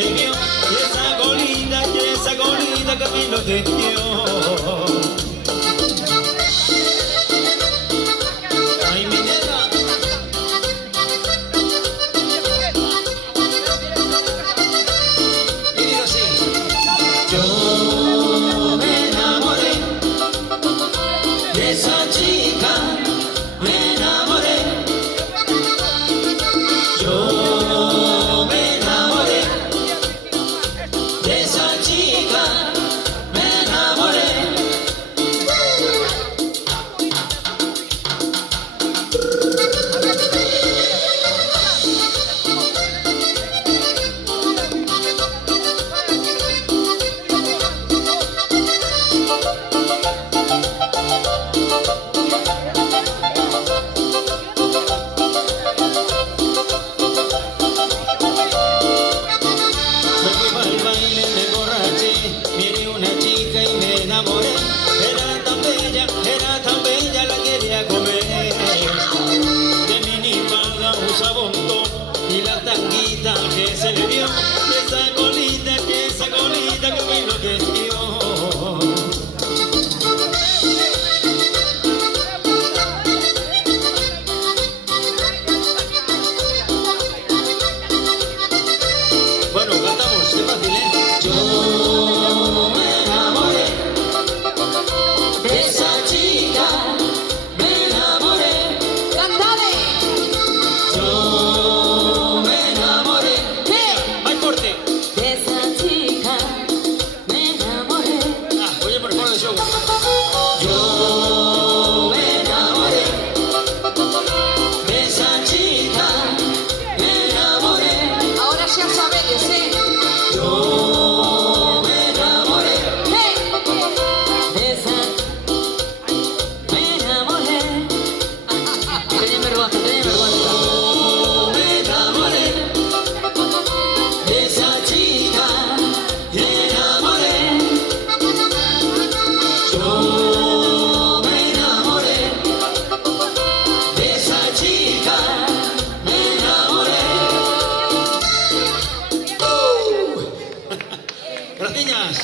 le dio, y esa golita que me enloqueció. Ay, mi nena. Y digo así. Yo me enamoré de esa chica, me enamoré. Yo me enamoré de esa chica, me enamoré. Miré una chica y me enamoré. Era tan bella, la quería comer. De minifalda, un sabotón y la tanguita que se le dio. Esa colita que me enloqueció. Bueno, cantamos, es fácil, ¿eh? Yo me enamoré de esa chica, me enamoré. ¡Cántale! Yo me enamoré. ¿Qué? ¡Más fuerte! De esa chica me enamoré. Ah, oye, por favor, de show. Yo me enamoré de esa chica, me enamoré. Ahora ya sabes, ¿eh? Yo me enamoré. ¡Hey! De esa me enamoré. Tenía vergüenza, tenía vergüenza. Yo me enamoré de esa chica, me enamoré. Yo me enamoré de esa chica, me enamoré. Gracias.